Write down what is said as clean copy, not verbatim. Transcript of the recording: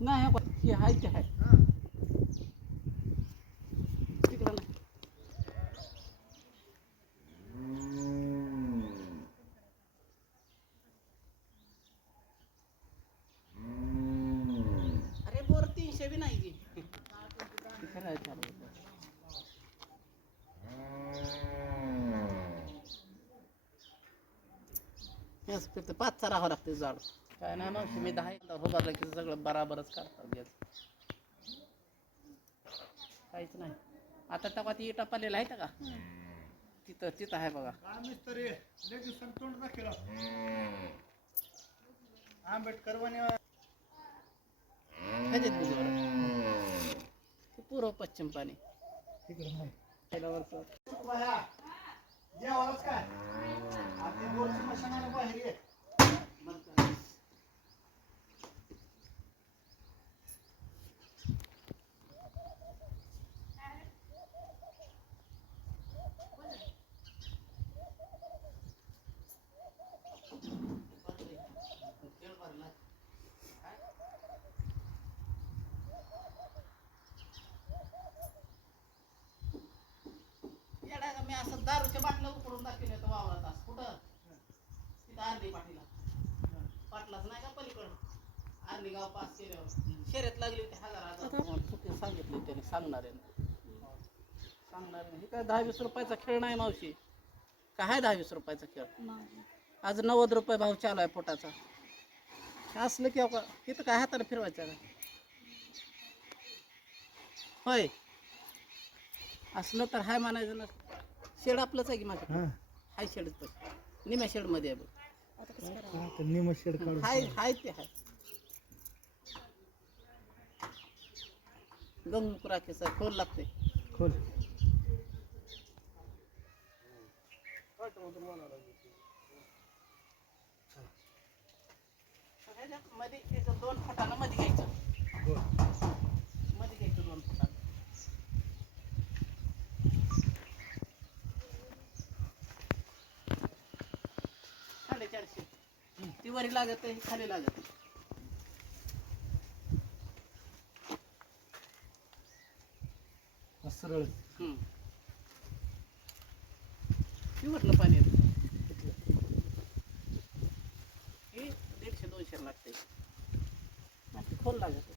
नाही हे हाय ते हाय तिकडं नाही. अरे बोर 300 बी नाही की पाचचा राहावं लागते झाड. काय नाही मावशी मी 10 उभारलं की सगळं बराबरच करतात गॅस. काहीच नाही. आता टपा ती इटा पडलेला आहे का तिथं तिथं आहे बघा. आंबेडकर पूर्व पश्चिम पाणी मी असं दारूच्या बाटल्या उकडून दाखवल्या तर वावरात कुठं तिथं आरली पाटीला पाटलाच नाही का पलीकडं आरली गाव पास केल्यावर शर्यत लागली होती 1000 सांगितले त्याने सांगणारे हे काय 10-20 रुपयाचा खेळ नाही मावशी. काय 10-20 रुपयाचा खेळ. आज 90 रुपये भाव चालू आहे पोटाचा. असलं की तिथं काय हाताने फिरवायचं का होय. असलं तर हाय म्हणायचं ना. शेड आपलंच आहे की माझं हाय शेडच पैसे निम्या शेड मध्ये आहे बघ. हाय हाय ते हाय गंगूक राखे सर खोल लागते खोल मध्ये 2 फुटानं मध्ये घ्यायचं मध्ये घ्यायचं 2 फुटानं 450 ती वरी लागत आहे खाली लागत सरळ म्हटलं पाणी 150-200 लागते खोल लागत